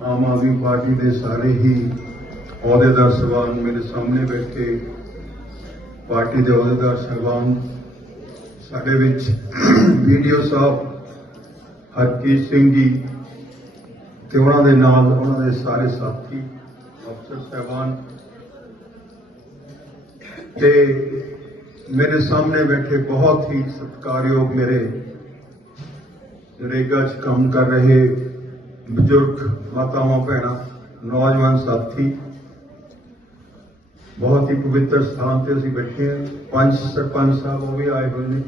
Aam Aadmi party ਦੇ ਸਾਰੇ ਹੀ ਅਹੁਦੇਦਾਰ ਸਹਿਬਾਨ ਮੇਰੇ ਸਾਹਮਣੇ ਬੈਠੇ ਪਾਰਟੀ ਦੇ ਅਹੁਦੇਦਾਰ ਸਹਿਬਾਨ, ਸਾਡੇ ਵਿੱਚ ਵੀਡੀਓ ਸਾਹਿਬ ਹਰਜੀਤ ਸਿੰਘ ਜੀ ਤੇ ਉਹਨਾਂ ਦੇ ਨਾਲ ਉਹਨਾਂ ਦੇ ਸਾਰੇ ਸਾਥੀ, ਅਫਸਰ ਸਹਿਬਾਨ ਤੇ ਮੇਰੇ ਸਾਹਮਣੇ ਬੈਠੇ ਬਹੁਤ ਹੀ ਸਤਿਕਾਰਯੋਗ ਮੇਰੇ ਨਰੇਗਾ 'ਚ ਕੰਮ ਕਰ ਰਹੇ ਬਜ਼ੁਰਗ ਮਾਤਾਵਾਂ ਭੈਣਾਂ ਨੌਜਵਾਨ ਸਾਥੀ ਬਹੁਤ ਹੀ ਪਵਿੱਤਰ ਸਥਾਨ ਤੇ ਅਸੀਂ ਬੈਠੇ ਹਾਂ ਪੰਜ ਸਰਪੰਚ ਸਾਹਿਬ ਉਹ ਵੀ ਆਏ ਹੋਏ ਨੇ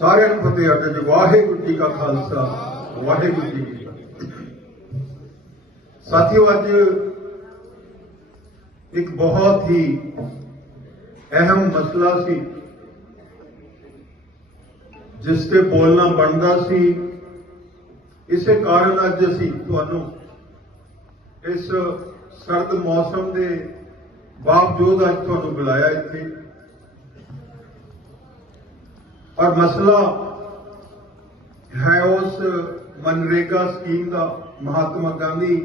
ਸਾਰਿਆਂ ਨੂੰ ਫਤਿਹ ਆਖਦੇ ਜੀ ਵਾਹਿਗੁਰੂ ਜੀ ਕਾ ਖਾਲਸਾ ਵਾਹਿਗੁਰੂ ਜੀ ਕੀ ਫਤਿਹ ਸਾਥੀਓ ਅੱਜ ਇੱਕ ਬਹੁਤ ਹੀ ਅਹਿਮ ਮਸਲਾ ਸੀ ਜਿਸ ਤੇ ਬੋਲਣਾ ਬਣਦਾ ਸੀ ਇਸੇ ਕਾਰਨ ਅੱਜ ਅਸੀਂ ਤੁਹਾਨੂੰ ਇਸ ਸਰਦ ਮੌਸਮ ਦੇ ਬਾਵਜੂਦ ਅੱਜ ਤੁਹਾਨੂੰ ਬੁਲਾਇਆ ਇੱਥੇ। ਔਰ ਮਸਲਾ ਹੈ ਉਸ ਮਨਰੇਗਾ ਸਕੀਮ ਦਾ, Mahatma Gandhi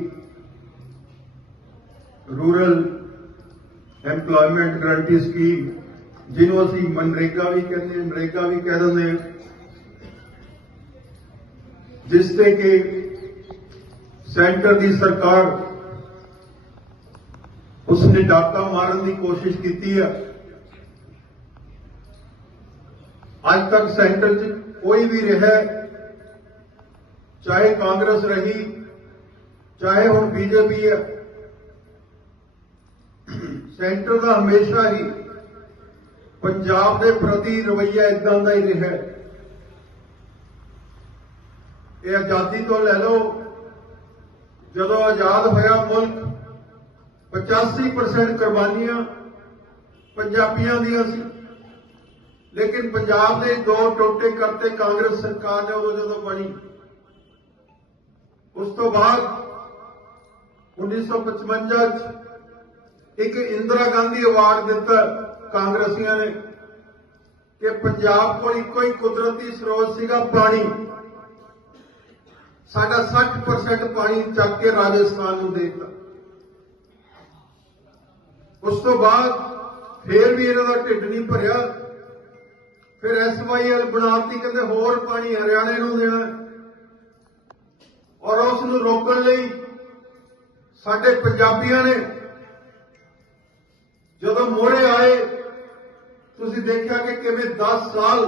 rural employment guarantee scheme, ਜਿਹਨੂੰ ਅਸੀਂ ਮਨਰੇਗਾ ਵੀ ਕਹਿੰਦੇ ਮਨਰੇਗਾ ਵੀ ਕਹਿ ਦਿੰਦੇ ਹਾਂ। ਜਿਸ ਤੇ ਕਿ ਸੈਂਟਰ ਦੀ ਸਰਕਾਰ ਉਸਨੇ ਡਾਕਾ ਮਾਰਨ ਦੀ ਕੋਸ਼ਿਸ਼ ਕੀਤੀ ਹੈ ਅੱਜ ਤੱਕ ਸੈਂਟਰ 'ਚ ਕੋਈ ਵੀ ਰਿਹਾ ਚਾਹੇ ਕਾਂਗਰਸ ਰਹੀ, ਚਾਹੇ ਹੁਣ ਬੀਜੇਪੀ ਹੈ ਸੈਂਟਰ ਦਾ ਹਮੇਸ਼ਾ ਹੀ ਪੰਜਾਬ ਦੇ ਪ੍ਰਤੀ ਰਵੱਈਆ ਇਦਾਂ ਦਾ ਹੀ ਰਿਹਾ ਇਹ ਆਜ਼ਾਦੀ ਤੋਂ ਲੈ ਲਓ। ਜਦੋਂ ਆਜ਼ਾਦ ਹੋਇਆ ਮੁਲਕ 85% ਕੁਰਬਾਨੀਆਂ ਪੰਜਾਬੀਆਂ ਦੀਆਂ ਸੀ। ਲੇਕਿਨ ਪੰਜਾਬ ਦੇ ਦੋ ਟੋਟੇ ਕਰਤੇ ਕਾਂਗਰਸ ਸਰਕਾਰ ਨੇ ਉਦੋਂ ਜਦੋਂ ਬਣੀ, ਉਸ ਤੋਂ ਬਾਅਦ 1955 ਚ ਇੱਕ ਇੰਦਰਾ ਗਾਂਧੀ ਅਵਾਰਡ ਦਿੱਤਾ ਕਾਂਗਰਸੀਆਂ ਨੇ ਕਿ ਪੰਜਾਬ ਕੋਲ ਇੱਕੋ ਹੀ ਕੁਦਰਤੀ ਸਰੋਤ ਸੀਗਾ ਪਾਣੀ। ਸਾਡਾ 60% ਪਾਣੀ ਚੱਕ ਕੇ ਰਾਜਸਥਾਨ ਨੂੰ ਦੇ ਦਿੱਤਾ। ਉਸ ਤੋਂ ਬਾਅਦ ਫੇਰ ਵੀ ਇਹਨਾਂ ਦਾ ਢਿੱਡ ਨਹੀਂ ਭਰਿਆ। ਫਿਰ ਐਸਵਾਈਐਲ ਬਣਾਤੀ, ਕਹਿੰਦੇ ਹੋਰ ਪਾਣੀ ਹਰਿਆਣੇ ਨੂੰ ਦੇਣਾ ਔਰ ਉਸ ਨੂੰ ਰੋਕਣ ਲਈ ਸਾਡੇ ਪੰਜਾਬੀਆਂ ਨੇ ਜਦੋਂ ਮੋਰੇ ਆਏ, ਤੁਸੀਂ ਦੇਖਿਆ ਕਿ ਕਿਵੇਂ 10 ਸਾਲ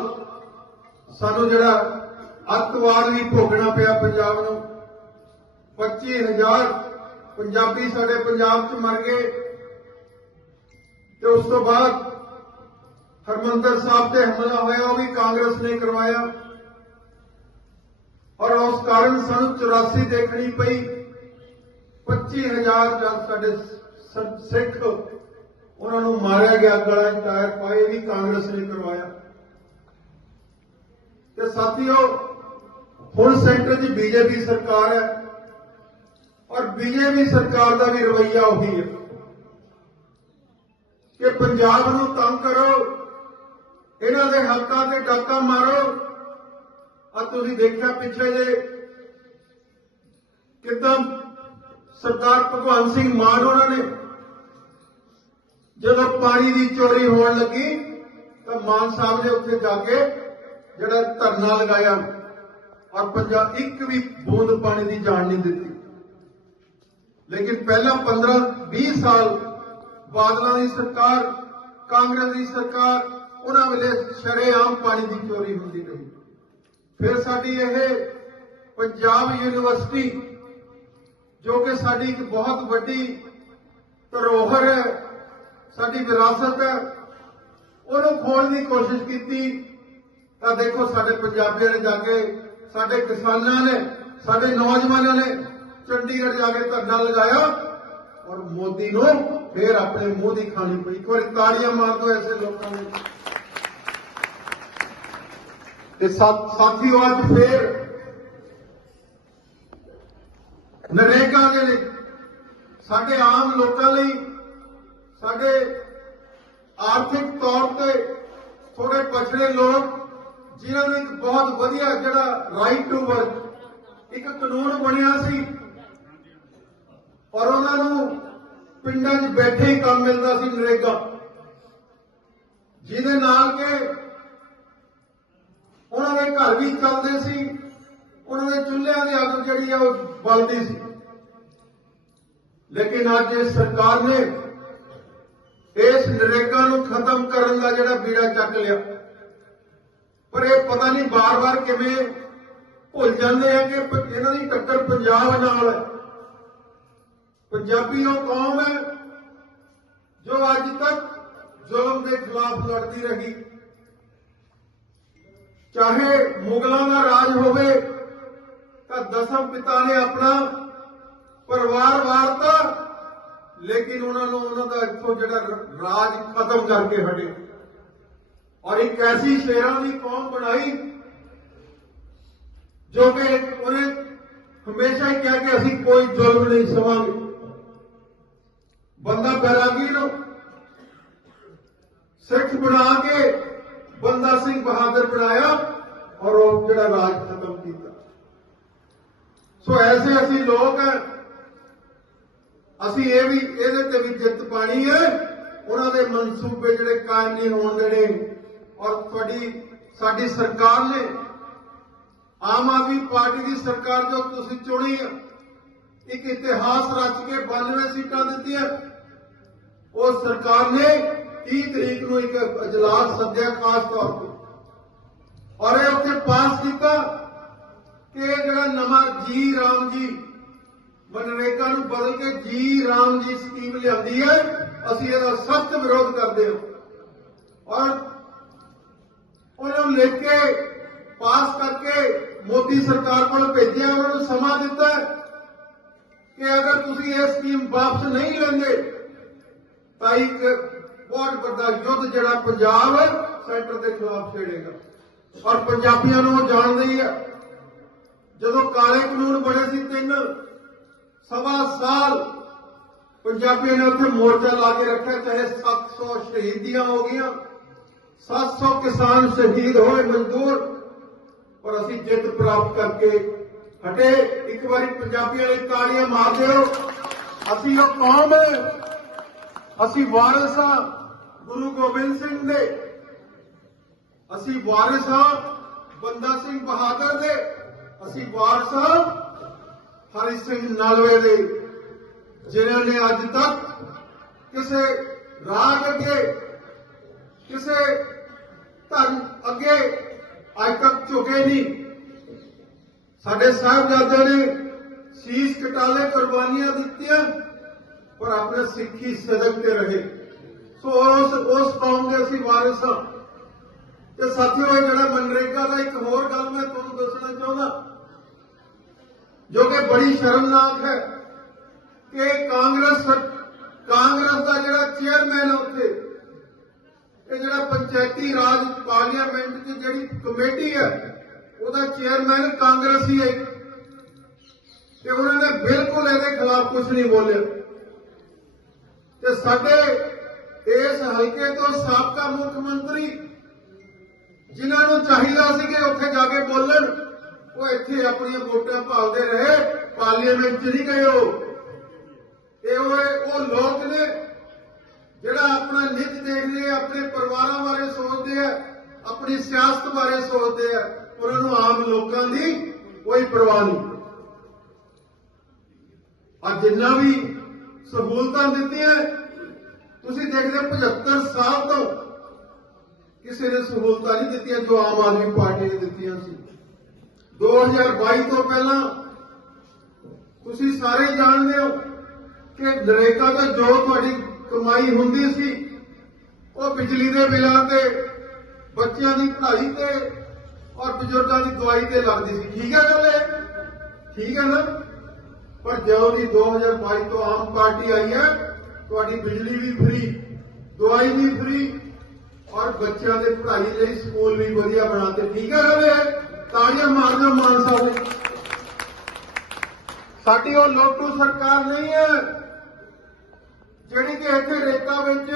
ਸਾਨੂੰ ਜਿਹੜਾ ਅੱਤਵਾਦ ਵੀ ਭੋਗਣਾ ਪਿਆ ਪੰਜਾਬ ਨੂੰ। 25000 ਪੰਜਾਬੀ ਸਾਡੇ ਪੰਜਾਬ 'ਚ ਮਰ ਗਏ। ਤੇ ਉਸ ਤੋਂ ਬਾਅਦ ਹਰਮੰਦਰ ਸਾਹਿਬ ਤੇ ਹਮਲਾ ਹੋਇਆ, ਉਹ ਵੀ ਕਾਂਗਰਸ ਨੇ ਕਰਵਾਇਆ। ਔਰ ਉਸ ਕਾਰਨ ਸਾਨੂੰ 84 ਦੇਖਣੀ ਪਈ। 25000 ਜਨ ਸਾਡੇ ਸਿੱਖ ਉਹਨਾਂ ਨੂੰ ਮਾਰਿਆ ਗਿਆ, ਗਲਾ 'ਚ ਟਾਇਰ ਪਾਏ ਵੀ ਕਾਂਗਰਸ ਨੇ ਕਰਵਾਇਆ। ਤੇ ਸਾਥੀਓ ਹੁਣ ਸੈਂਟਰ 'ਚ ਬੀਜੇਪੀ ਸਰਕਾਰ ਹੈ ਔਰ ਬੀਜੇਪੀ ਸਰਕਾਰ ਦਾ ਵੀ ਰਵੱਈਆ ਉਹੀ ਹੈ ਕਿ ਪੰਜਾਬ ਨੂੰ ਤੰਗ ਕਰੋ, ਇਹਨਾਂ ਦੇ ਹੱਕਾਂ ਤੇ ਡਾਕਾ ਮਾਰੋ। ਆ ਤੁਸੀਂ ਦੇਖਿਆ ਪਿੱਛੇ ਜੇ ਕਿਦਾਂ ਸਰਦਾਰ ਭਗਵੰਤ ਸਿੰਘ ਮਾਨ ਉਹਨਾਂ ਨੇ ਜਦੋਂ ਪਾਣੀ ਦੀ ਚੋਰੀ ਹੋਣ ਲੱਗੀ ਤਾਂ ਮਾਨ ਸਾਹਿਬ ਨੇ ਉੱਥੇ ਜਾ ਕੇ ਜਿਹੜਾ ਧਰਨਾ ਲਗਾਇਆ। ਔਰ ਪੰਜਾਬ ਇੱਕ ਵੀ ਬੂੰਦ ਪਾਣੀ ਦੀ ਜਾਣ ਨਹੀਂ ਦਿੱਤੀ। ਲੇਕਿਨ ਪਹਿਲਾਂ 15 20 ਸਾਲ ਬਾਦਲਾਂ ਦੀ ਸਰਕਾਰ, ਕਾਂਗਰਸ ਦੀ ਸਰਕਾਰ, ਉਹਨਾਂ ਵੇਲੇ ਸ਼ਰੇਆਮ ਪਾਣੀ ਦੀ ਚੋਰੀ ਹੁੰਦੀ ਰਹੀ। ਫਿਰ ਸਾਡੀ ਇਹ ਪੰਜਾਬ ਯੂਨੀਵਰਸਿਟੀ, ਜੋ ਕਿ ਸਾਡੀ ਇੱਕ ਬਹੁਤ ਵੱਡੀ ਧਰੋਹਰ ਹੈ, ਸਾਡੀ ਵਿਰਾਸਤ ਹੈ, ਉਹਨੂੰ ਖੋਣ ਦੀ ਕੋਸ਼ਿਸ਼ ਕੀਤੀ ਤਾਂ ਦੇਖੋ ਸਾਡੇ ਪੰਜਾਬੀਆਂ ਨੇ ਜਾ ਕੇ ਸਾਡੇ ਕਿਸਾਨਾਂ ਨੇ, ਸਾਡੇ ਨੌਜਵਾਨਾਂ ਨੇ ਚੰਡੀਗੜ੍ਹ ਜਾ ਕੇ ਧਰਨਾ ਲਗਾਇਆ ਔਰ ਮੋਦੀ ਨੂੰ ਫੇਰ ਆਪਣੇ ਮੂੰਹ ਦੀ ਖਾਣੀ ਪਈ। ਇੱਕ ਵਾਰੀ ਤਾੜੀਆਂ ਮਾਰ ਦਿਓ ਐਸੇ ਲੋਕਾਂ ਨੂੰ। ਤੇ ਸਾ- ਸਾਥੀਓ ਅੱਜ ਫੇਰ ਨਰੇਗਾ ਦੇ ਲਈ ਸਾਡੇ ਆਮ ਲੋਕਾਂ ਲਈ, ਸਾਡੇ ਆਰਥਿਕ ਤੌਰ ਤੇ ਥੋੜੇ ਪਛੜੇ ਲੋਕ ਜਿਨ੍ਹਾਂ ਨੂੰ ਇੱਕ ਬਹੁਤ ਵਧੀਆ ਜਿਹੜਾ ਰਾਈਟ ਟੂ ਵਰਕ ਇੱਕ ਕਾਨੂੰਨ ਬਣਿਆ ਸੀ। ਔਰ ਉਹਨਾਂ ਨੂੰ ਪਿੰਡਾਂ 'ਚ ਬੈਠੇ ਹੀ ਕੰਮ ਮਿਲਦਾ ਸੀ ਨਰੇਗਾ। ਜਿਹਦੇ ਨਾਲ ਕਿ ਉਹਨਾਂ ਦੇ ਘਰ ਵੀ ਚੱਲਦੇ ਸੀ। ਉਹਨਾਂ ਦੇ ਚੁੱਲ੍ਹਿਆਂ ਦੀ ਅੱਗ ਜਿਹੜੀ ਆ, ਉਹ ਬਲਦੀ ਸੀ। ਲੇਕਿਨ ਅੱਜ ਇਹ ਸਰਕਾਰ ਨੇ ਇਸ ਨਰੇਗਾ ਨੂੰ ਖਤਮ ਕਰਨ ਦਾ ਜਿਹੜਾ ਬੀੜਾ ਚੱਕ ਲਿਆ। ਪਰ ਇਹ ਪਤਾ ਨਹੀਂ ਬਾਰ-ਬਾਰ ਕਿਵੇਂ ਭੁੱਲ ਜਾਂਦੇ ਆ ਕਿ ਇਹਨਾਂ ਦੀ ਟੱਕਰ ਪੰਜਾਬ ਨਾਲ ਹੈ। ਪੰਜਾਬੀ ਉਹ ਕੌਮ ਹੈ ਜੋ ਅੱਜ ਤੱਕ ਜ਼ੁਲਮ ਦੇ ਖਿਲਾਫ ਲੜਦੀ ਰਹੀ। ਚਾਹੇ ਮੁਗਲਾਂ ਦਾ ਰਾਜ ਹੋਵੇ, ਤਾਂ ਦਸਮ ਪਿਤਾ ਨੇ ਆਪਣਾ ਪਰਿਵਾਰ ਵਾਰਤਾ, ਲੇਕਿਨ ਉਹਨਾਂ ਨੂੰ ਉਹਨਾਂ ਦਾ ਇੱਥੋਂ ਜਿਹੜਾ ਰਾਜ ਖਤਮ ਕਰਕੇ ਹਟੇ। ਔਰ ਇੱਕ ਐਸੀ ਸ਼ੇਰਾਂ ਦੀ ਕੌਮ ਬਣਾਈ ਜੋ ਕਿ ਉਹਨੇ ਹਮੇਸ਼ਾ ਹੀ ਕਿਹਾ ਕਿ ਅਸੀਂ ਕੋਈ ਜ਼ੁਲਮ ਨਹੀਂ ਸਵਾਂਗੇ। ਬੰਦਾ ਬੈਰਾਗੀ ਨੂੰ ਸਿੱਖ ਬਣਾ ਕੇ ਬੰਦਾ ਸਿੰਘ ਬਹਾਦਰ ਬਣਾਇਆ ਔਰ ਉਹ ਜਿਹੜਾ ਰਾਜ ਖਤਮ ਕੀਤਾ। ਸੋ ਐਸੇ ਅਸੀਂ ਲੋਕ ਅਸੀਂ ਇਹ ਵੀ ਇਹਦੇ ਤੇ ਵੀ ਜਿੱਤ ਪਾਣੀ ਹੈ, ਉਹਨਾਂ ਦੇ ਮਨਸੂਬੇ ਜਿਹੜੇ ਕਾਇਮ ਨਹੀਂ ਹੋਣ ਦੇਣੇ। ਔਰ ਤੁਹਾਡੀ, ਸਾਡੀ ਸਰਕਾਰ ਨੇ ਆਮ ਆਦਮੀ ਪਾਰਟੀ ਦੀ ਸਰਕਾਰ ਜੋ ਤੁਸੀਂ ਚੁਣੀ ਇੱਕ ਇਤਿਹਾਸ ਰਚ ਕੇ 92 ਸੀਟਾਂ ਦਿੱਤੀਆਂ। ਉਹ ਸਰਕਾਰ ਨੇ 30 ਤਰੀਕ ਨੂੰ ਇੱਕ ਅਜਲਾਸ ਸੱਦਿਆ ਖਾਸ ਤੌਰ ਤੇ। ਔਰ ਇਹ ਉੱਥੇ ਪਾਸ ਕੀਤਾ ਕਿ ਇਹ ਜਿਹੜਾ ਨਵਾਂ ਜੀ ਰਾਮ ਜੀ, ਮਨਰੇਗਾ ਨੂੰ ਬਦਲ ਕੇ ਜੀ ਰਾਮ ਜੀ ਸਕੀਮ ਲਿਆਂਦੀ ਹੈ, ਅਸੀਂ ਇਹਦਾ ਸਖਤ ਵਿਰੋਧ ਕਰਦੇ ਹਾਂ। ਔਰ ਉਹਨਾਂ ਨੂੰ ਲਿਖ ਕੇ ਪਾਸ ਕਰਕੇ ਮੋਦੀ ਸਰਕਾਰ ਕੋਲ ਭੇਜਿਆ ਉਹਨਾਂ ਨੂੰ ਸਮਾਂ ਦਿੱਤਾ ਕਿ ਅਗਰ ਤੁਸੀਂ ਇਹ ਸਕੀਮ ਵਾਪਸ ਨਹੀਂ ਲੈਂਦੇ, ਤਾਂ ਇੱਕ ਬਹੁਤ ਵੱਡਾ ਯੁੱਧ ਜਿਹੜਾ ਪੰਜਾਬ ਸੈਂਟਰ ਦੇ ਖਿਲਾਫ ਛੇੜੇਗਾ ਔਰ ਪੰਜਾਬੀਆਂ ਨੂੰ ਉਹ ਜਾਣਦੇ ਹੀ ਆ। ਜਦੋਂ ਕਾਲੇ ਕਾਨੂੰਨ ਬਣੇ ਸੀ ਤਿੰਨ, ਸਵਾ ਸਾਲ ਪੰਜਾਬੀਆਂ ਨੇ ਉੱਥੇ ਮੋਰਚਾ ਲਾ ਕੇ ਰੱਖਿਆ, ਚਾਹੇ 700 ਸ਼ਹੀਦੀਆਂ ਹੋ ਗਈਆਂ 700 ਕਿਸਾਨ ਸ਼ਹੀਦ ਹੋਏ ਮਜ਼ਦੂਰ ਔਰ ਅਸੀਂ ਜਿੱਤ ਪ੍ਰਾਪਤ ਕਰਕੇ ਹਟੇ ਇੱਕ ਵਾਰੀ ਪੰਜਾਬੀਆਂ ਲਈ ਤਾੜੀਆਂ ਮਾਰ ਦਿਓ ਅਸੀਂ ਉਹ ਕੌਮ ਹੈ ਅਸੀਂ ਵਾਰਿਸ ਹਾਂ ਗੁਰੂ ਗੋਬਿੰਦ ਸਿੰਘ ਦੇ ਅਸੀਂ ਵਾਰਿਸ ਹਾਂ ਬੰਦਾ ਸਿੰਘ ਬਹਾਦਰ ਦੇ ਅਸੀਂ ਵਾਰਿਸ ਹਾਂ ਹਰੀ ਸਿੰਘ ਨਲਵੇ ਦੇ ਜਿਨ੍ਹਾਂ ਨੇ ਅੱਜ ਤੱਕ ਕਿਸੇ ਰਾਗ ਅੱਗੇ ਕਿਸੇ ਧਰਮ ਅੱਗੇ ਅੱਜ ਤੱਕ ਝੁਕੇ ਨਹੀਂ। ਸਾਡੇ ਸਾਹਿਬਜ਼ਾਦਿਆਂ ਨੇ ਸੀਸ ਕਟਾਲੇ ਕੁਰਬਾਨੀਆਂ ਦਿੱਤੀਆਂ, ਪਰ ਆਪਣੇ ਸਿੱਖੀ ਸਦਕ ਤੇ ਰਹੇ। ਸੋ ਉਸ ਉਸ ਕੌਮ ਦੇ ਅਸੀਂ ਵਾਰਿਸ ਹਾਂ। ਤੇ ਸਾਥੀਓ, ਇਹ ਜਿਹੜਾ ਮਨਰੇਗਾ ਦਾ ਇੱਕ ਹੋਰ ਗੱਲ ਮੈਂ ਤੁਹਾਨੂੰ ਦੱਸਣਾ ਚਾਹੁੰਦਾ, ਜੋ ਕਿ ਬੜੀ ਸ਼ਰਮਨਾਕ ਹੈ ਕਿ ਕਾਂਗਰਸ ਕਾਂਗਰਸ ਦਾ ਜਿਹੜਾ ਚੇਅਰਮੈਨ ਹੈ ਉੱਥੇ ਇਹ ਜਿਹੜਾ ਪੰਚਾਇਤੀ ਰਾਜ ਪਾਰਲੀਮੈਂਟ 'ਚ ਜਿਹੜੀ ਕਮੇਟੀ ਹੈ, ਉਹਦਾ ਚੇਅਰਮੈਨ ਕਾਂਗਰਸੀ ਹੈ। ਤੇ ਉਹਨਾਂ ਨੇ ਬਿਲਕੁਲ ਇਹਦੇ ਖਿਲਾਫ ਕੁਝ ਨਹੀਂ ਬੋਲਿਆ। ਤੇ ਸਾਡੇ ਇਸ ਹਲਕੇ ਤੋਂ ਸਾਬਕਾ ਮੁੱਖ ਮੰਤਰੀ ਜਿਨ੍ਹਾਂ ਨੂੰ ਚਾਹੀਦਾ ਸੀ ਕਿ ਉੱਥੇ ਜਾ ਕੇ ਬੋਲਣ, ਉਹ ਇੱਥੇ ਆਪਣੀਆਂ ਵੋਟਾਂ ਭਾਲਦੇ ਰਹੇ, ਪਾਰਲੀਮੈਂਟ 'ਚ ਨਹੀਂ ਗਏ ਉਹ। ਇਹ ਉਹ ਉਹ ਲੋਕ ਨੇ ਜਿਹੜਾ ਆਪਣਾ ਨਿੱਤ ਦੇਖਦੇ ਆ, ਆਪਣੇ ਪਰਿਵਾਰਾਂ ਬਾਰੇ ਸੋਚਦੇ ਆ, ਆਪਣੀ ਸਿਆਸਤ ਬਾਰੇ ਸੋਚਦੇ ਆ ਉਹਨਾਂ ਨੂੰ ਆਮ ਲੋਕਾਂ ਦੀ ਕੋਈ ਪਰਵਾਹ ਨਹੀਂ। ਆ ਜਿੰਨਾ ਵੀ ਸਹੂਲਤਾਂ ਦਿੱਤੀਆਂ, ਤੁਸੀਂ ਦੇਖਦੇ ਹੋ 75 ਸਾਲ ਤੋਂ ਕਿਸੇ ਨੇ ਸਹੂਲਤਾਂ ਨਹੀਂ ਦਿੱਤੀਆਂ ਜੋ ਆਮ ਆਦਮੀ ਪਾਰਟੀ ਨੇ ਦਿੱਤੀਆਂ ਸੀ। 2022 ਤੋਂ ਪਹਿਲਾਂ ਤੁਸੀਂ ਸਾਰੇ ਜਾਣਦੇ ਹੋ ਕਿ ਨਰੇਗਾ ਤੋਂ ਜੋ ਤੁਹਾਡੀ ਕਮਾਈ ਹੁੰਦੀ ਸੀ। ਉਹ ਬਿਜਲੀ ਦੇ ਬਿੱਲਾਂ ਤੇ, ਬੱਚਿਆਂ ਦੀ ਪੜ੍ਹਾਈ ਤੇ ਔਰ ਬਜ਼ੁਰਗਾਂ ਦੀ ਦਵਾਈ ਤੇ ਲੱਗਦੀ ਸੀ। ਠੀਕ ਹੈ ਗੱਲ ਇਹ? ਠੀਕ ਹੈ ਨਾ? ਪਰ ਜਦੋਂ ਦੀ 2022 ਤੋਂ ਆਮ ਪਾਰਟੀ ਆਈ ਹੈ, ਤੁਹਾਡੀ ਬਿਜਲੀ ਵੀ ਫ੍ਰੀ ਦਵਾਈ ਵੀ ਫ੍ਰੀ ਔਰ ਬੱਚਿਆਂ ਦੇ ਪੜ੍ਹਾਈ ਲਈ ਸਕੂਲ ਵੀ ਵਧੀਆ ਬਣਾਤੇ। ਠੀਕ ਹੈ ਗੱਲ ਇਹ? ਤਾੜੀਆਂ ਮਾਰ ਮਾਨ ਸਾਹਿਬ ਨੇ ਸਾਡੀ ਉਹ ਲੋਟੂ ਸਰਕਾਰ ਨਹੀਂ ਹੈ। ਜਿਹੜੀ ਕਿ ਇੱਥੇ ਰੇਤਾ ਵਿੱਚ,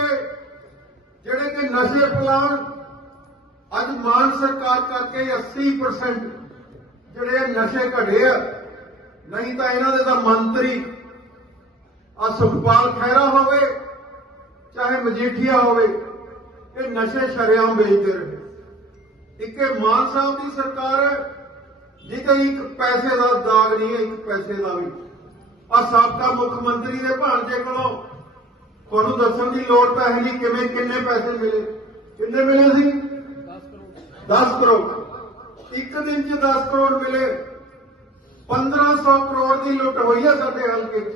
ਜਿਹੜੇ ਕਿ ਨਸ਼ੇ ਫਲਾਉਣ, ਅੱਜ ਮਾਨ ਸਰਕਾਰ ਕਰਕੇ 80% ਜਿਹੜੇ ਨਸ਼ੇ ਘਟੇ ਆ, ਨਹੀਂ ਤਾਂ ਇਹਨਾਂ ਦੇ ਤਾਂ ਮੰਤਰੀ ਆ ਸੁਖਪਾਲ ਖਹਿਰਾ ਹੋਵੇ, ਚਾਹੇ ਮਜੀਠੀਆ ਹੋਵੇ, ਇਹ ਨਸ਼ੇ ਸ਼ਰਿਆਮ ਵੇਚਦੇ ਰਹੇ। ਇੱਕ ਇਹ ਮਾਨ ਸਾਹਿਬ ਦੀ ਸਰਕਾਰ ਹੈ, ਜਿਹਦੇ ਇੱਕ ਪੈਸੇ ਦਾ ਦਾਗ ਨਹੀਂ ਹੈ, ਇੱਕ ਪੈਸੇ ਦਾ ਵੀ। ਆ ਸਾਬਕਾ ਮੁੱਖ ਮੰਤਰੀ ਦੇ ਭਾਣਜੇ ਕੋਲੋਂ ਤੁਹਾਨੂੰ ਦੱਸਣ ਦੀ ਲੋੜ ਤਾਂ ਹੈ ਨਹੀਂ ਕਿਵੇਂ ਕਿੰਨੇ ਪੈਸੇ ਮਿਲੇ? ਕਿੰਨੇ ਮਿਲੇ ਸੀ? 10 ਕਰੋੜ। ਇੱਕ ਦਿਨ 'ਚ 10 ਕਰੋੜ ਮਿਲੇ। 1500 ਕਰੋੜ ਦੀ ਲੁੱਟ ਹੋਈ ਹੈ ਸਾਡੇ ਹਲਕੇ 'ਚ।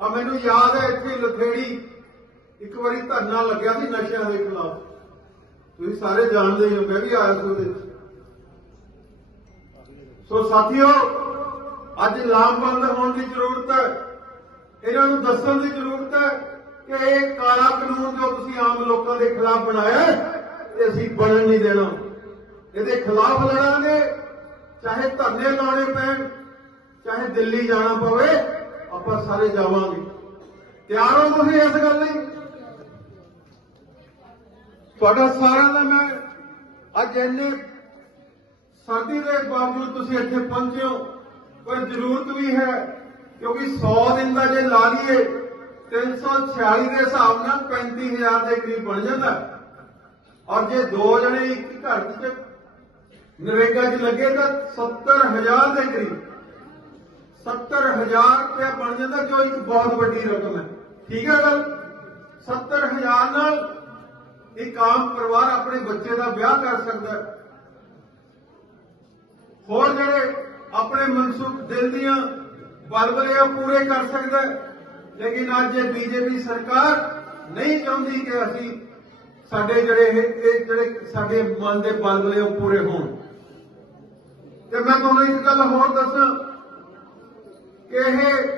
ਆ ਮੈਨੂੰ ਯਾਦ ਹੈ ਇੱਥੇ ਲਥੇੜੀ। ਇੱਕ ਵਾਰੀ ਧਰਨਾ ਲੱਗਿਆ ਸੀ ਨਸ਼ਿਆਂ ਦੇ ਖਿਲਾਫ। ਤੁਸੀਂ ਸਾਰੇ ਜਾਣਦੇ ਹੋ, ਮੈਂ ਵੀ ਆਇਆ ਸੀ ਉਹਦੇ 'ਚ। ਸੋ ਸਾਥੀਓ, ਅੱਜ ਲਾਮਬੰਦ ਹੋਣ ਦੀ ਜ਼ਰੂਰਤ ਹੈ। ਇਹਨਾਂ ਨੂੰ ਦੱਸਣ ਦੀ ਜ਼ਰੂਰਤ ਹੈ। ਕਿ ਇਹ ਕਾਲਾ ਕਾਨੂੰਨ ਜੋ ਤੁਸੀਂ ਆਮ ਲੋਕਾਂ ਦੇ ਖਿਲਾਫ ਬਣਾਇਆ ਇਹ ਅਸੀਂ ਬਣਨ ਨਹੀਂ ਦੇਣਾ। ਇਹਦੇ ਖਿਲਾਫ ਲੜਾਂਗੇ, ਚਾਹੇ ਧਰਨੇ ਲਾਉਣੇ ਪੈਣ, ਚਾਹੇ ਦਿੱਲੀ ਜਾਣਾ ਪਵੇ, ਆਪਾਂ ਸਾਰੇ ਜਾਵਾਂਗੇ। ਤਿਆਰ ਹੋ ਤੁਸੀਂ ਇਸ ਗੱਲ ਲਈ? ਤੁਹਾਡਾ ਸਾਰਿਆਂ ਦਾ ਮੈਂ ਅੱਜ ਇੰਨੇ ਸਰਦੀ ਦੇ ਬਾਵਜੂਦ ਤੁਸੀਂ ਇੱਥੇ ਪਹੁੰਚੇ ਹੋ ਪਰ ਜ਼ਰੂਰਤ ਵੀ ਹੈ? ਕਿਉਂਕਿ 100 ਦਿਨ ਦਾ ਜੇ ਲਾ ਲਈਏ 346 ਦੇ ਹਿਸਾਬ ਨਾਲ 35000 ਦੇ ਕਰੀਬ ਬਣ ਜਾਂਦਾ। ਔਰ ਜੇ ਦੋ ਜਣੇ ਇੱਕ ਘਰ 'ਚ ਨਰੇਗਾ 'ਚ ਲੱਗੇ ਤਾਂ 70000 ਦੇ ਕਰੀਬ। 70000 ਰੁਪਏ ਬਣ ਜਾਂਦਾ, ਜੋ ਇੱਕ ਬਹੁਤ ਵੱਡੀ ਰਕਮ ਹੈ। ਠੀਕ ਹੈ ਗੱਲ? 70000 ਨਾਲ ਇੱਕ ਆਮ ਪਰਿਵਾਰ ਆਪਣੇ ਬੱਚੇ ਦਾ ਵਿਆਹ ਕਰ ਸਕਦਾ ਹੈ। ਹੋਰ ਜਿਹੜੇ ਆਪਣੇ ਮਨਸੂਖ ਦਿਲ ਦੀਆਂ ਬਲਬਲੇ ਪੂਰੇ ਕਰ ਸਕਦਾ ਹੈ। ਲੇਕਿਨ ਅੱਜ ਇਹ ਬੀਜੇਪੀ ਸਰਕਾਰ ਨਹੀਂ ਚਾਹੁੰਦੀ ਕਿ ਅਸੀਂ ਸਾਡੇ ਜਿਹੜੇ ਇਹ ਜਿਹੜੇ ਸਾਡੇ ਮਨ ਦੇ ਬਲਬਲੇ ਉਹ ਪੂਰੇ ਹੋਣ। ਤੇ ਮੈਂ ਤੁਹਾਨੂੰ ਇੱਕ ਗੱਲ ਹੋਰ ਦੱਸਾਂ ਕਿ ਇਹ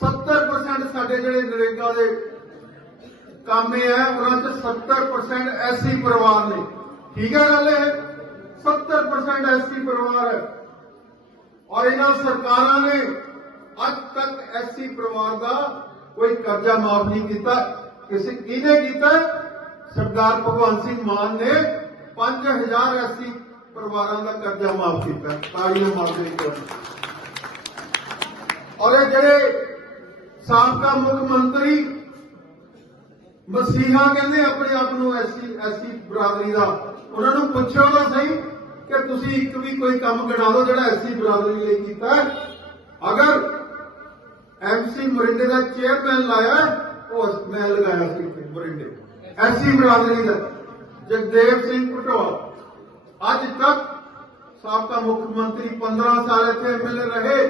70% ਸਾਡੇ ਜਿਹੜੇ ਨਰੇਗਾ ਦੇ ਕੰਮ ਇਹ ਹੈ, ਉਹਨਾਂ ਚ 70% ਐਸੀ ਪਰਿਵਾਰ ਨੇ। ਠੀਕ ਹੈ ਗੱਲ ਇਹ? 70% ਐਸੀ ਪਰਿਵਾਰ ਹੈ। ਔਰ ਇਹਨਾਂ ਸਰਕਾਰਾਂ ਨੇ ਅੱਜ ਤੱਕ ਐਸੀ ਪਰਿਵਾਰ ਦਾ ਕੋਈ ਕਰਜ਼ਾ ਮਾਫ ਨਹੀਂ ਕੀਤਾ। ਕਿਸੇ ਕਿਹਨੇ ਕੀਤਾ? ਸਰਦਾਰ ਭਗਵੰਤ ਸਿੰਘ ਮਾਨ ਨੇ 5000 ਪਰਿਵਾਰਾਂ ਦਾ ਕਰਜ਼ਾ ਮਾਫ ਕੀਤਾ। ਤਾੜੀਆਂ ਮਾਰਦੇ ਇੱਕ ਔਰ ਇਹ ਜਿਹੜੇ ਸਾਬਕਾ ਮੁੱਖ ਮੰਤਰੀ ਮਸੀਹਾ ਕਹਿੰਦੇ ਆਪਣੇ ਆਪ ਨੂੰ ਐਸੀ ਐਸੀ ਬਰਾਦਰੀ ਦਾ, ਉਹਨਾਂ ਨੂੰ ਪੁੱਛੋ ਤਾਂ ਸਹੀ ਕਿ ਤੁਸੀਂ ਇੱਕ ਵੀ ਕੋਈ ਕੰਮ ਗਿਣਾ ਦਿਓ ਜਿਹੜਾ ਐਸੀ ਬਰਾਦਰੀ ਲਈ ਕੀਤਾ ਅਗਰ ਐਮਸੀ ਮਰਿੰਡੇ ਦਾ ਚੇਅਰਮੈਨ ਲਾਇਆ ਹੈ, ਉਹ ਮੈਂ ਲਗਾਇਆ ਸੀ ਇੱਥੇ ਮਰਿੰਡੇ ਐਸੀ ਬਰਾਦਰੀ ਦਾ ਜਗਦੇਵ ਸਿੰਘ ਪਟਵਾਲ ਅੱਜ ਤੱਕ ਸਾਬਕਾ ਮੁੱਖ ਮੰਤਰੀ 15 ਸਾਲ ਇੱਥੇ ਐਮਐਲਏ ਰਹੇ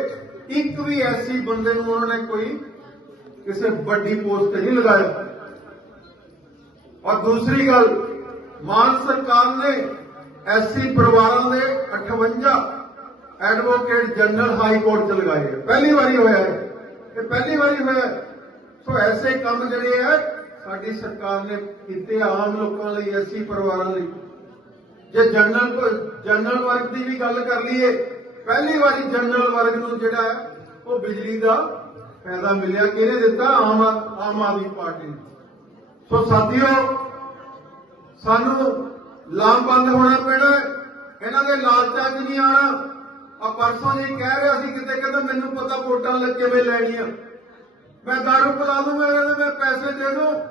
ਇੱਕ ਵੀ ਐਸੀ ਬੰਦੇ ਨੂੰ ਉਹਨਾਂ ਨੇ ਕੋਈ ਕਿਸੇ ਵੱਡੀ ਪੋਸਟ ਤੇ ਨਹੀਂ ਲਗਾਇਆ ਔਰ ਦੂਸਰੀ ਗੱਲ ਮਾਨ ਸਰਕਾਰ ਨੇ ਐਸਸੀ ਪਰਿਵਾਰਾਂ ਦੇ 58 ਐਡਵੋਕੇਟ ਜਨਰਲ ਹਾਈ ਕੋਰਟ ਇਹ ਪਹਿਲੀ ਵਾਰੀ ਹੋਇਆ ਸੋ ਐਸੇ ਕੰਮ ਜਿਹੜੇ ਹੈ ਸਾਡੀ ਸਰਕਾਰ ਨੇ ਕੀਤੇ ਆਮ ਲੋਕਾਂ ਲਈ, ਐਸੀ ਪਰਿਵਾਰਾਂ ਲਈ। ਜੇ ਜਨਰਲ ਜਨਰਲ ਵਰਗ ਦੀ ਵੀ ਗੱਲ ਕਰ ਲਈਏ, ਪਹਿਲੀ ਵਾਰੀ ਜਨਰਲ ਵਰਗ ਨੂੰ ਜਿਹੜਾ ਉਹ ਬਿਜਲੀ ਦਾ ਫਾਇਦਾ ਮਿਲਿਆ। ਕਿਹਨੇ ਦਿੱਤਾ? ਆਮ ਆਮ ਆਦਮੀ ਪਾਰਟੀ ਨੇ। ਸੋ ਸਾਥੀਓ, ਸਾਨੂੰ ਲਾਮਬੰਦ ਹੋਣਾ ਪੈਣਾ। ਇਹਨਾਂ ਦੇ ਲਾਲਚਾਂ 'ਚ ਨਹੀਂ ਆਣਾ ਆ ਪਰਸੋਂ ਜੀ ਕਹਿ ਰਿਹਾ ਸੀ ਕਿਤੇ ਕਹਿੰਦਾ ਮੈਨੂੰ ਪਤਾ ਵੋਟਾਂ ਲੱਗ ਕਿਵੇਂ ਲੈਣੀਆਂ। ਮੈਂ ਦਾਰੂ ਪਿਲਾ ਦੂੰ ਕਹਿੰਦਾ ਮੈਂ ਪੈਸੇ ਦੇ ਦੂੰ।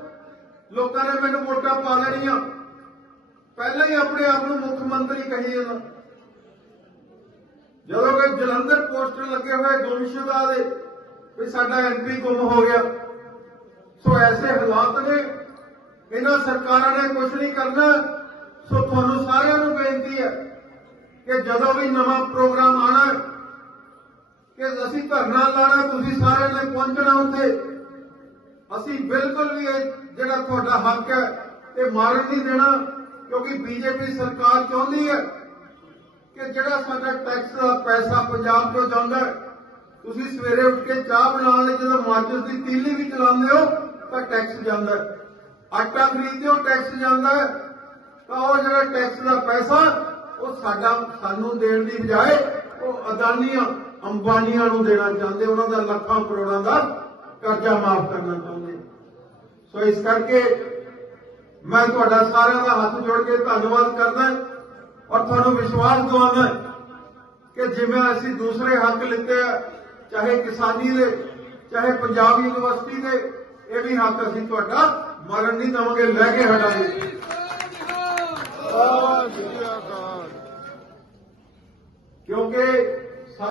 ਲੋਕਾਂ ਨੇ ਮੈਨੂੰ ਵੋਟਾਂ ਪਾ ਲੈਣੀਆਂ। ਪਹਿਲਾਂ ਹੀ ਆਪਣੇ ਆਪ ਨੂੰ ਮੁੱਖ ਮੰਤਰੀ ਕਹੀ ਜਾਂਦਾ। ਜਦੋਂ ਕਿ ਜਲੰਧਰ ਪੋਸਟਰ ਲੱਗੇ ਹੋਏ ਗੁੰਮਸ਼ੁਦਾ ਦੇ, ਵੀ ਸਾਡਾ ਐਮਪੀ ਗੁੰਮ ਹੋ ਗਿਆ। ਸੋ ਐਸੇ ਹਾਲਾਤ ਨੇ। ਇਹਨਾਂ ਸਰਕਾਰਾਂ ਨੇ ਕੁਝ ਨਹੀਂ ਕਰਨਾ। ਸੋ ਤੁਹਾਨੂੰ ਸਾਰਿਆਂ ਨੂੰ ਬੇਨਤੀ ਹੈ ਕਿ ਜਦੋਂ ਵੀ ਨਵਾਂ ਪ੍ਰੋਗਰਾਮ ਆਣਾ ਕਿ ਅਸੀਂ ਧਰਨਾ ਲਾਣਾ ਤੁਸੀਂ ਸਾਰਿਆਂ ਨੇ ਪਹੁੰਚਣਾ ਉੱਥੇ, ਅਸੀਂ ਬਿਲਕੁਲ ਵੀ ਇਹ ਜਿਹੜਾ ਤੁਹਾਡਾ ਹੱਕ ਹੈ, ਇਹ ਮਾਰਨ ਨਹੀਂ ਦੇਣਾ, ਕਿਉਂਕਿ ਬੀਜੇਪੀ ਸਰਕਾਰ ਚਾਹੁੰਦੀ ਹੈ ਕਿ ਜਿਹੜਾ ਸਾਡਾ ਟੈਕਸ ਦਾ ਪੈਸਾ ਪੰਜਾਬ ਤੋਂ ਜਾਂਦਾ ਤੁਸੀਂ ਸਵੇਰੇ ਉੱਠ ਕੇ ਚਾਹ ਬਣਾਉਣ ਲਈ ਜਦੋਂ ਮਾਚਿਸ ਦੀ ਤੀਲੀ ਵੀ ਚਲਾਉਂਦੇ ਹੋ, ਤਾਂ ਟੈਕਸ ਜਾਂਦਾ ਆਟਾ ਖਰੀਦਦੇ ਹੋ ਟੈਕਸ ਜਾਂਦਾ ਤਾਂ ਉਹ ਜਿਹੜਾ ਟੈਕਸ ਦਾ ਪੈਸਾ ਉਹ ਸਾਡਾ ਸਾਨੂੰ ਦੇਣ ਦੀ ਬਜਾਏ ਉਹ ਅਦਾਨੀਆਂ ਅੰਬਾਨੀਆਂ ਨੂੰ ਦੇਣਾ ਚਾਹੁੰਦੇ, ਉਹਨਾਂ ਦਾ ਲੱਖਾਂ ਕਰੋੜਾਂ ਦਾ ਕਰਜ਼ਾ ਮਾਫ ਕਰਨਾ ਚਾਹੁੰਦੇ। ਸੋ ਇਸ ਕਰਕੇ ਮੈਂ ਤੁਹਾਡਾ ਸਾਰਿਆਂ ਦਾ ਹੱਥ ਜੋੜ ਕੇ ਧੰਨਵਾਦ ਕਰਦਾ ਔਰ ਤੁਹਾਨੂੰ ਵਿਸ਼ਵਾਸ ਦਿਵਾਉਂਦਾ ਕਿ ਜਿਵੇਂ ਅਸੀਂ ਦੂਸਰੇ ਹੱਕ ਲਿੱਤੇ ਆ, ਚਾਹੇ ਕਿਸਾਨੀ ਦੇ, ਚਾਹੇ ਪੰਜਾਬ ਯੂਨੀਵਰਸਿਟੀ ਦੇ, ਇਹ ਵੀ ਹੱਕ ਅਸੀਂ ਤੁਹਾਡਾ ਮਰਨ ਨਹੀਂ ਦਵਾਂਗੇ, ਲੈ ਕੇ ਹਟਾਂਗੇ। ਕਿਉਂਕਿ